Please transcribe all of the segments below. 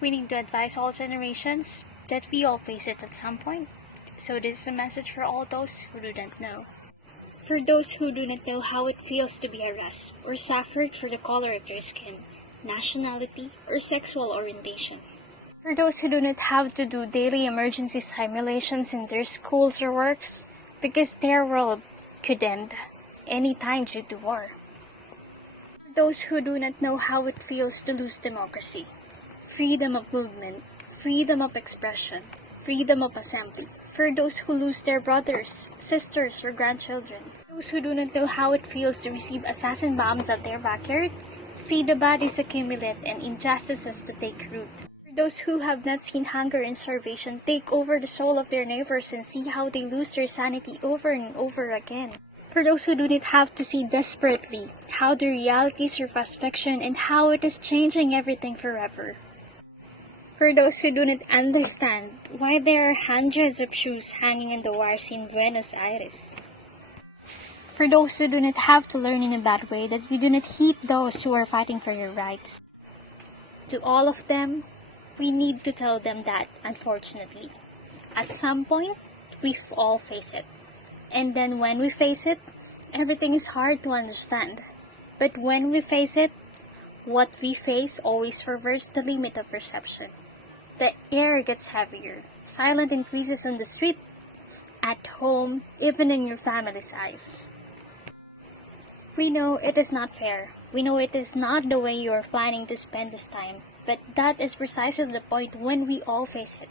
We need to advise all generations that we all face it at some point. So this is a message for all those who do not know. For those who do not know how it feels to be harassed or suffered for the color of their skin, nationality, or sexual orientation. For those who do not have to do daily emergency simulations in their schools or works because their world could end anytime due to war. For those who do not know how it feels to lose democracy, freedom of movement, freedom of expression, freedom of assembly. For those who lose their brothers, sisters, or grandchildren. Those who do not know how it feels to receive assassin bombs at their backyard, see the bodies accumulate and injustices to take root. For those who have not seen hunger and starvation take over the soul of their neighbors and see how they lose their sanity over and over again. For those who do not have to see desperately how the reality surpass fiction and how it is changing everything forever. For those who do not understand why there are hundreds of shoes hanging on the wires in Buenos Aires. For those who do not have to learn in a bad way that you do not hate those who are fighting for your rights. To all of them, we need to tell them that, unfortunately, at some point, we've all faced it. And then when we face it, everything is hard to understand. But when we face it, what we face always perverts the limit of perception. The air gets heavier, silence increases on the street, at home, even in your family's eyes. We know it is not fair. We know it is not the way you are planning to spend this time. But that is precisely the point when we all face it.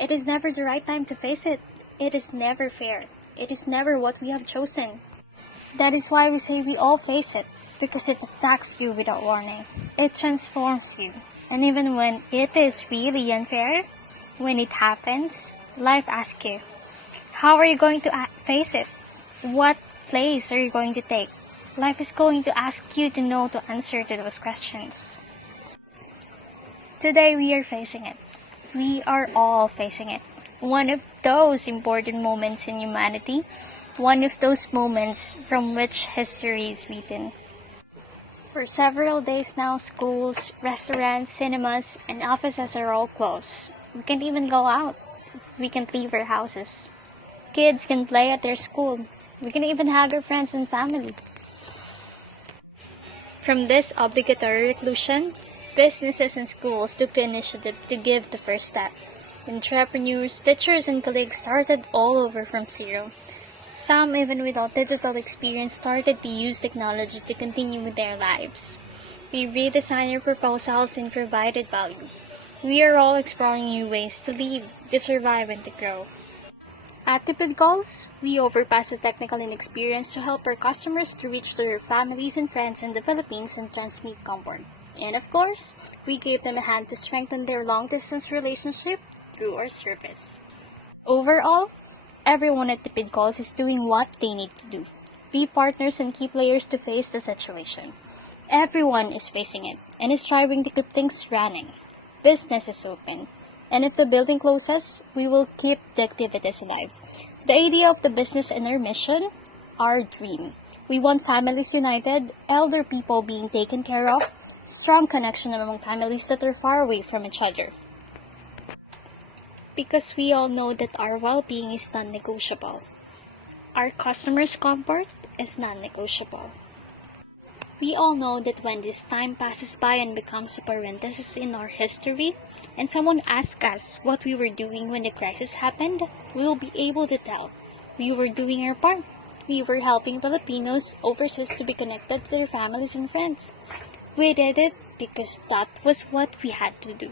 It is never the right time to face it. It is never fair. It is never what we have chosen. That is why we say we all face it, because it attacks you without warning. It transforms you. And even when it is really unfair, when it happens, life asks you, how are you going to face it? What place are you going to take? Life is going to ask you to know the answer to those questions. Today we are facing it. We are all facing it. One of those important moments in humanity, one of those moments from which history is written. For several days now, schools, restaurants, cinemas, and offices are all closed. We can't even go out. We can't leave our houses. Kids can play at their school. We can even hug our friends and family. From this obligatory reclusion, businesses and schools took the initiative to give the first step. Entrepreneurs, teachers, and colleagues started all over from zero. Some, even without digital experience, started to use technology to continue with their lives. We redesigned our proposals and provided value. We are all exploring new ways to live, to survive, and to grow. At Tipid Calls, we overpass the technical inexperience to help our customers to reach their families and friends in the Philippines and transmit comfort. And of course, we gave them a hand to strengthen their long-distance relationship through our service. Overall, everyone at Tipid Calls is doing what they need to do. Be partners and key players to face the situation. Everyone is facing it and is striving to keep things running. Business is open. And if the building closes, we will keep the activities alive. The idea of the business and our mission, our dream. We want families united, elder people being taken care of, strong connection among families that are far away from each other. Because we all know that our well-being is non-negotiable. Our customers' comfort is non-negotiable. We all know that when this time passes by and becomes a parenthesis in our history, and someone asks us what we were doing when the crisis happened, we will be able to tell. We were doing our part. We were helping Filipinos overseas to be connected to their families and friends. We did it because that was what we had to do.